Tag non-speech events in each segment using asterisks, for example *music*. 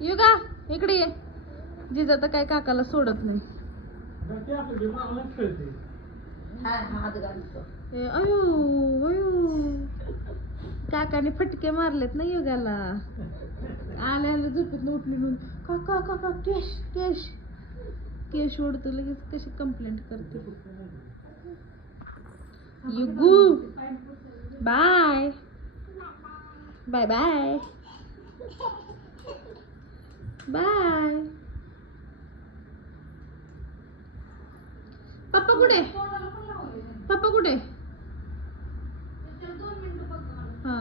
युगा इकडे ये. जिजा तर काय काकाला सोडत नाही. ए, अयो अयो. काकाने फटके मारलेत ना युगाला. आल्या आल्या झोपेत उठली म्हणून. काका काका केश केश. केश ओढतो लगेच कशी कंप्लेंट करते. Yugu bye. Bye bye. Bye. पप्पा कुठे? पप्पा कुठे? हा.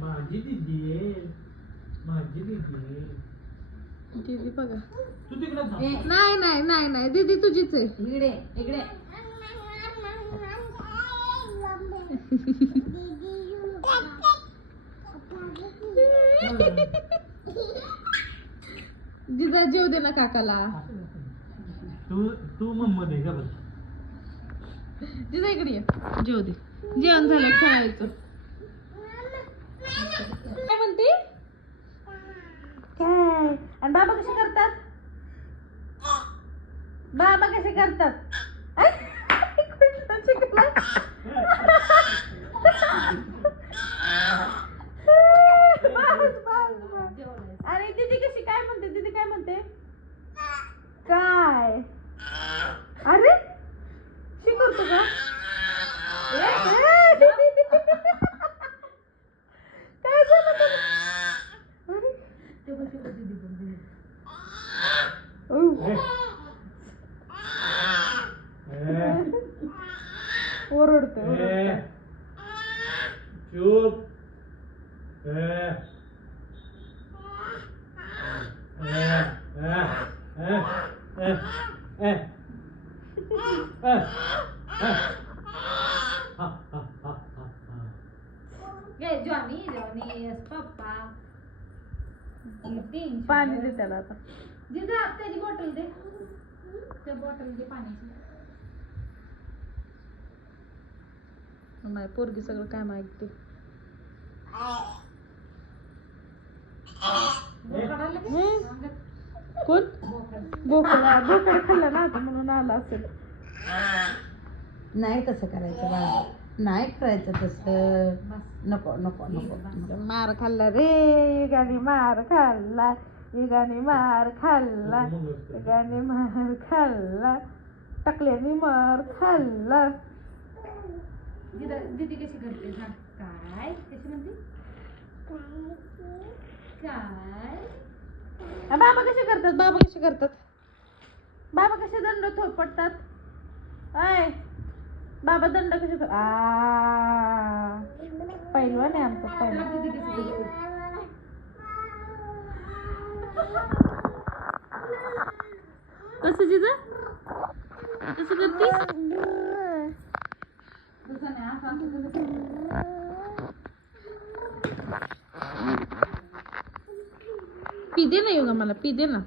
माझी दिदी आहे. माझी दिदी आहे. दीदी बघा. तू तिकडे. नाही नाही नाही नाही. दीदी तुझीच आहे. इकडे इकडे. *laughs* जिजा जेव दे ना काकाला. तू तू मम्मा दे का बस जिजा इकडे ये. जेव दे. जेवण झालं खेळायचं. काय म्हणते? काय? आणि बाबा कसे करतात? बाबा कसे करतात? ओरडते चूप Johnny, Johnny, papá. पाणी दे de आता जिजा त्याची बॉटल दे त्या बॉटल दे पाण्याची. नाही पोरगी सगळं काय माहिती. कोण? बोकड खाल्लं ना आता म्हणून आला असेल. नाही तसं करायचं बाळा नाही करायचं तसं. नको नको नको मार खाल्ला रे युगाने मार खाल्ला. युगाने मार खाल्ला युगाने मार खाल्ला टाकल्याने मार खाल्ला. दीदी कशी करते? सांग काय? कशी म्हणते? काय? बाबा कसे करतात? बाबा कसे करतात? बाबा कसे दंड थोपटतात? आय बाबा दंड कसे आ पहिलवान आहे आमचा पहिलवान दीदी कशी करते? कसं जिजा कसं करते? पी दे ना योगा मला पी दे ना.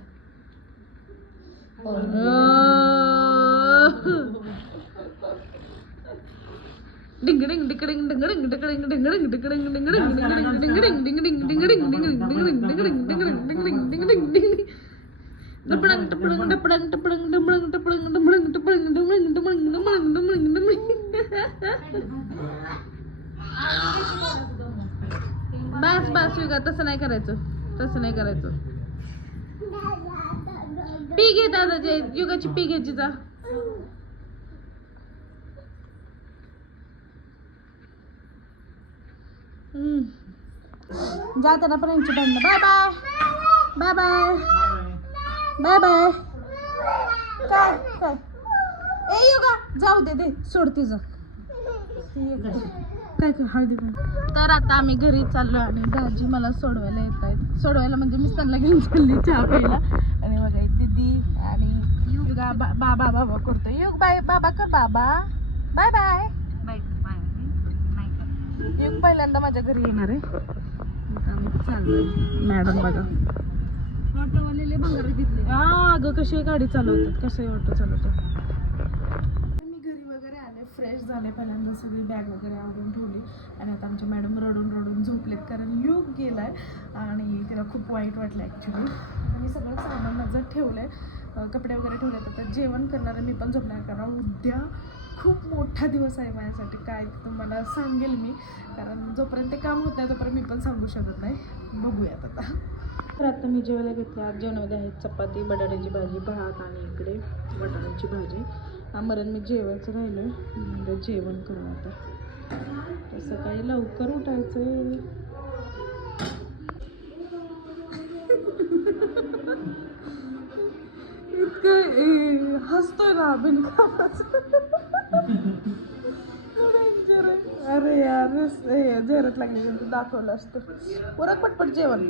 बस बस युगा तसं नाही करायचं तसं नाही करायचं पी घे दादा जे युगाची पी घ्यायची जा जाताना पण यांची भांडणं. Bye bye. Bye bye. Bye bye. काय? काय? ए युगा जाऊ दे दे. सोड तिचं. काय काय हळदी तर आता आम्ही घरी चाललो आणि दाजी मला सोडवायला येत आहेत सोडवायला म्हणजे मी त्यांना घेऊन चालली चहा प्यायला. आणि बघा दिदी दीदी आणि युगा बा- बाबा बाबा करतो युग बाय बाबा कर बाबा. Bye bye. युग पहिल्यांदा माझ्या घरी येणार आहे. मॅडम बघा. ऑटोवालेले भंगार घेतले. हा अगं कशी गाडी चालवतात? कसं ऑटो चालवतात? मी घरी वगैरे आले फ्रेश झाले पहिल्यांदा सगळी बॅग वगैरे आवरून ठेवली. आणि आता आमच्या मॅडम रडून रडून झोपलेत कारण योग गेलाय आणि तिला खूप वाईट वाटलं ॲक्च्युली मी सगळं सामान माझं ठेवलं आहे कपडे वगैरे ठेवले आता जेवण करणार आहे मी पण झोपणार कारण उद्या खूप मोठा दिवस आहे माझ्यासाठी. काय तुम्हाला सांगेल मी. कारण जोपर्यंत ते काम होत नाही तोपर्यंत मी पण सांगू शकत नाही. बघूयात आता. तर आता मी जेवायला घेतलं आज जेवणामध्ये आहेत चपाती बटाट्याची भाजी भात आणि इकडे बटाट्याची भाजी. आमरण मी जेवायचं राहिलं म्हणजे जेवण करू आता. तर सकाळी लवकर उठायचं इतकं हसतोय ना बिनकामाचं. आहे. अरे यार रस- हे, झेरत लागली दाखवलं असतं. परत पटपट जेवण.